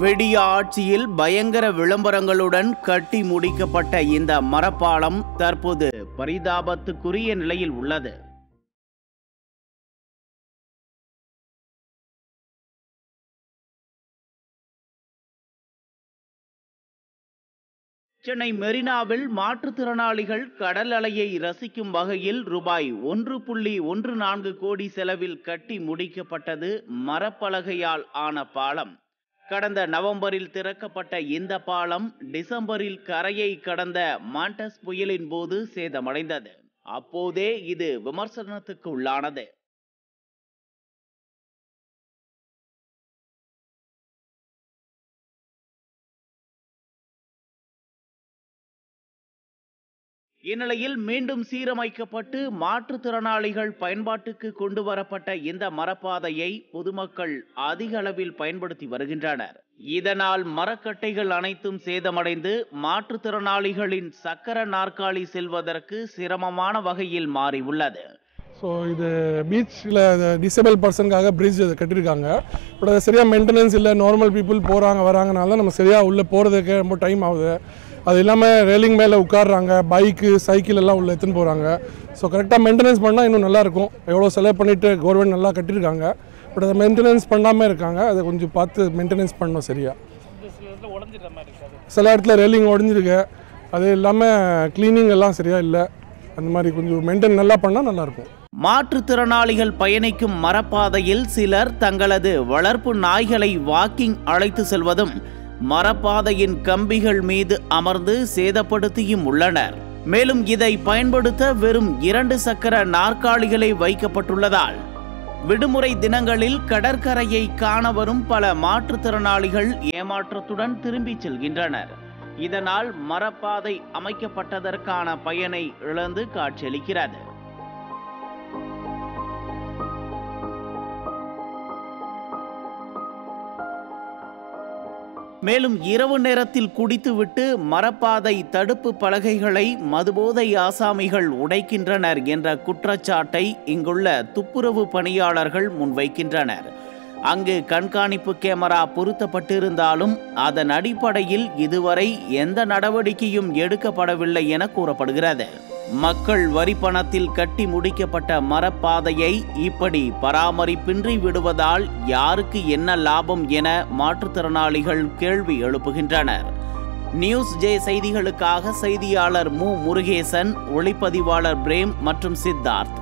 வெடிய ஆட்சியில் பயங்கர விளம்பரங்களுடன் கட்டி முடிக்கப்பட்ட இந்த மரப்பாலம் தற்போது பரிதாபத்துக்குரிய நிலையில் உள்ளது. சென்னை மெரினாவில் மாற்றுத்திறனாளிகள் கடல் அலையை ரசிக்கும் வகையில் ரூபாய் 1.14 கோடி செலவில் கட்டி முடிக்கப்பட்டது மரப்பலகையால் ஆன பாலம். கடந்த நவம்பரில் திறக்கப்பட்ட இந்த பாலம் டிசம்பரில் கரையை கடந்த மாண்டஸ் புயலின் போது சேதமடைந்தது. அப்போதே இது விமர்சனத்துக்கு உள்ளானது. இந்நிலையில் மீண்டும் சீரமைக்கப்பட்டு மாற்றுத்திறனாளிகள் பயன்பாட்டுக்கு கொண்டு வரப்பட்ட இந்த மரப்பாதையை பொதுமக்கள் அதிக அளவில் பயன்படுத்தி வருகின்றனர். இதனால் மரக்கட்டைகள் அனைத்தும் சேதமடைந்து மாற்றுத்திறனாளிகளின் சக்கர நாற்காலி செல்வதற்கு சிரமமான வகையில் மாறியுள்ளது. ஸோ இது பீச்சில் டிசேபிள் பர்சனுக்காக பிரிட்ஜ் கட்டியிருக்காங்க. பட் அது சரியாக மெயின்டெனன்ஸ் இல்லை. நார்மல் பீப்புள் போகிறாங்க வராங்கனால நம்ம சரியாக உள்ளே போகிறதுக்கு ரொம்ப டைம் ஆகுது. அது இல்லாமல் ரெயிலிங் மேலே உட்காடுறாங்க, பைக்கு சைக்கிள் எல்லாம் உள்ளே எடுத்துன்னு போகிறாங்க. ஸோ கரெக்டாக மெயின்டெனன்ஸ் பண்ணால் இன்னும் நல்லாயிருக்கும். எவ்வளோ செலவு பண்ணிவிட்டு கவர்மெண்ட் நல்லா கட்டியிருக்காங்க. பட் அதை மெயின்டெனன்ஸ் பண்ணாமல் இருக்காங்க. அதை கொஞ்சம் பார்த்து மெயின்டெனன்ஸ் பண்ணணும் சரியாக. சில இடத்துல ரெயிலிங் உடஞ்சிருக்கு. அது இல்லாமல் க்ளீனிங் எல்லாம் சரியாக இல்லை. அந்த மாதிரி கொஞ்சம் மெயின்டைன் நல்லா பண்ணால் நல்லாயிருக்கும். மாற்றுத்திறனாளிகள் பயணிக்கும் மரப்பாதையில் சிலர் தங்களது வளர்ப்பு நாய்களை வாக்கிங் அழைத்து செல்வதும் மரப்பாதையின் கம்பிகள் மீது அமர்ந்து சேதப்படுத்தியும் உள்ளனர். மேலும் இதை பயன்படுத்த வெறும் 2 சக்கர நாற்காலிகளே வைக்கப்பட்டுள்ளதால் விடுமுறை தினங்களில் கடற்கரையை காண வரும் பல மாற்றுத்திறனாளிகள் ஏமாற்றத்துடன் திரும்பி செல்கின்றனர். இதனால் மரப்பாதை அமைக்கப்பட்டதற்கான பயனை இழந்து காட்சியளிக்கிறது. மேலும் இரவு நேரத்தில் குடித்துவிட்டு மரப்பாதை தடுப்பு பலகைகளை மதுபோதை ஆசாமிகள் உடைக்கின்றனர் என்ற குற்றச்சாட்டை இங்குள்ள துப்புரவு பணியாளர்கள் முன்வைக்கின்றனர். அங்கு கண்காணிப்பு கேமரா பொருத்தப்பட்டிருந்தாலும் அதன் அடிப்படையில் இதுவரை எந்த நடவடிக்கையும் எடுக்கப்படவில்லை என கூறப்படுகிறது. மக்கள் வரி பணத்தில் கட்டி முடிக்கப்பட்ட மரப்பாதையை இப்படி பராமரிப்பின்றி விடுவதால் யாருக்கு என்ன லாபம் என மாற்றுத்திறனாளிகள் கேள்வி எழுப்புகின்றனர். நியூஸ் ஜே செய்திகளுக்காக செய்தியாளர் மு. முருகேசன், ஒளிப்பதிவாளர் பிரேம் மற்றும் சித்தார்த்.